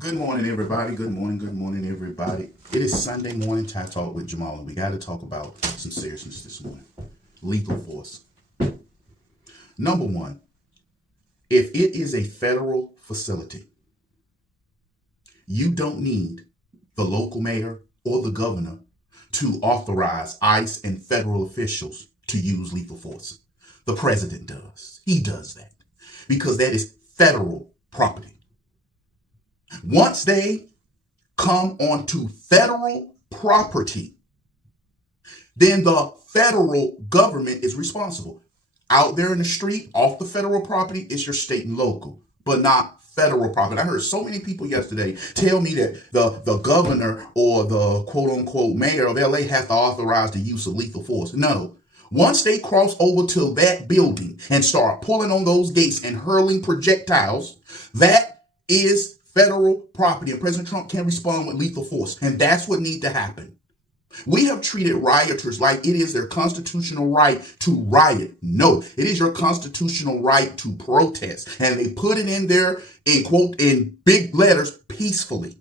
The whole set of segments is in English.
Good morning, everybody. Good morning, everybody. It is Sunday morning Chat Talk with Jamal, and we got to talk about some seriousness this morning. Lethal force. Number one, if it is a federal facility, you don't need the local mayor or the governor to authorize ICE and federal officials to use lethal force. The president does. He does that because that is federal property. Once they come onto federal property, then the federal government is responsible. Out there in the street, off the federal property, it's your state and local, but not federal property. I heard so many people yesterday tell me that the governor or the quote unquote mayor of LA has to authorize the use of lethal force. No. Once they cross over to that building and start pulling on those gates and hurling projectiles, that is federal property, and President Trump can respond with lethal force, and that's what needs to happen. We have treated rioters like it is their constitutional right to riot. No, it is your constitutional right to protest, and they put it in there in quote in big letters, peacefully.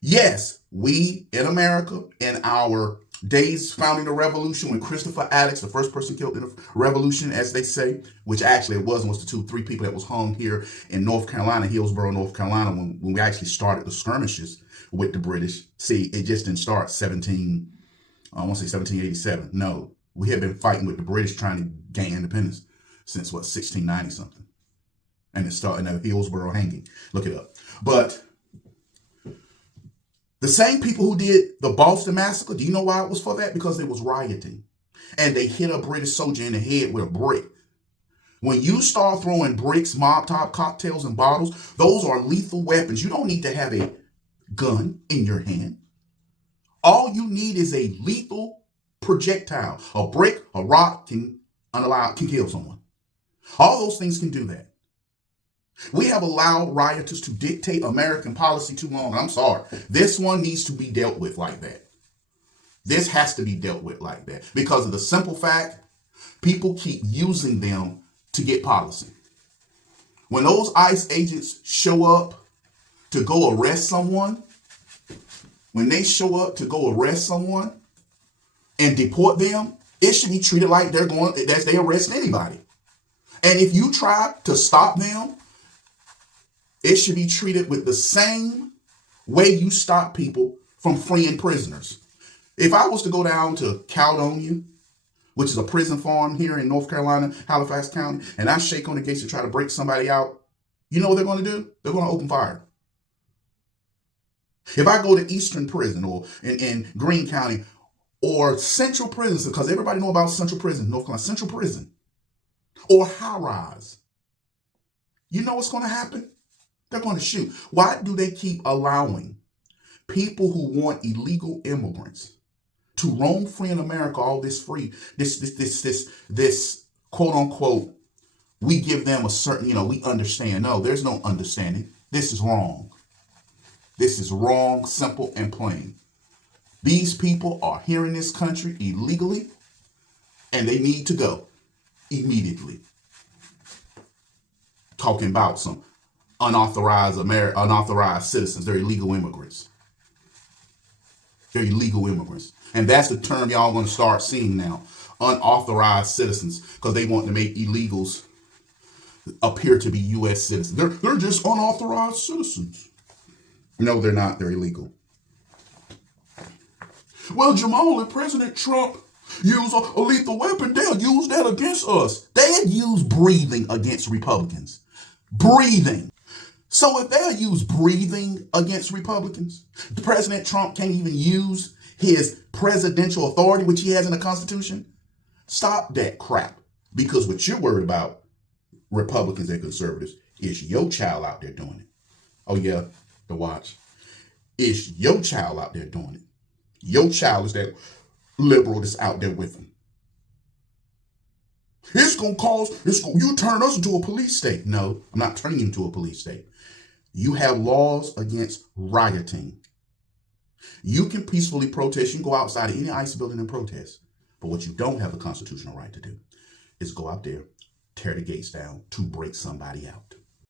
Yes, we in America in our days founding the revolution, when Christopher Alex, the first person killed in the revolution, as they say, which actually it was the three people that was hung here in North Carolina, Hillsborough, North Carolina, when we actually started the skirmishes with the British. See, it just didn't start 1787. No, we had been fighting with the British trying to gain independence since 1690 something. And it started in the Hillsborough hanging. Look it up. But the same people who did the Boston Massacre, do you know why it was for that? Because they was rioting. And they hit a British soldier in the head with a brick. When you start throwing bricks, Molotov cocktails, and bottles, those are lethal weapons. You don't need to have a gun in your hand. All you need is a lethal projectile. A brick, a rock can kill someone. All those things can do that. We have allowed rioters to dictate American policy too long. I'm sorry. This one needs to be dealt with like that. This has to be dealt with like that because of the simple fact people keep using them to get policy. When those ICE agents show up to go arrest someone, and deport them, it should be treated like they arrest anybody. And if you try to stop them, it should be treated with the same way you stop people from freeing prisoners. If I was to go down to Caledonia, which is a prison farm here in North Carolina, Halifax County, and I shake on the gates to try to break somebody out, you know what they're going to do? They're going to open fire. If I go to Eastern Prison or in Greene County or Central Prison, because everybody know about Central Prison, North Carolina, Central Prison, or High Rise, you know what's going to happen? They're going to shoot. Why do they keep allowing people who want illegal immigrants to roam free in America, all this free, this quote unquote, we give them a certain, we understand. No, there's no understanding. This is wrong. This is wrong, simple and plain. These people are here in this country illegally, and they need to go immediately. Talking about some unauthorized citizens. They're illegal immigrants. And that's the term y'all going to start seeing now. Unauthorized citizens. Because they want to make illegals appear to be U.S. citizens. They're just unauthorized citizens. No, they're not. They're illegal. Well, Jamal, if President Trump use a lethal weapon, they'll use that against us. They'll use breathing against Republicans. Breathing. So if they'll use breathing against Republicans, President Trump can't even use his presidential authority, which he has in the Constitution. Stop that crap. Because what you're worried about, Republicans and conservatives, is your child out there doing it. Oh yeah, the watch. It's your child out there doing it. Your child is that liberal that's out there with them. You turn us into a police state. No, I'm not turning you into a police state. You have laws against rioting. You can peacefully protest. You can go outside of any ICE building and protest. But what you don't have a constitutional right to do is go out there, tear the gates down to break somebody out.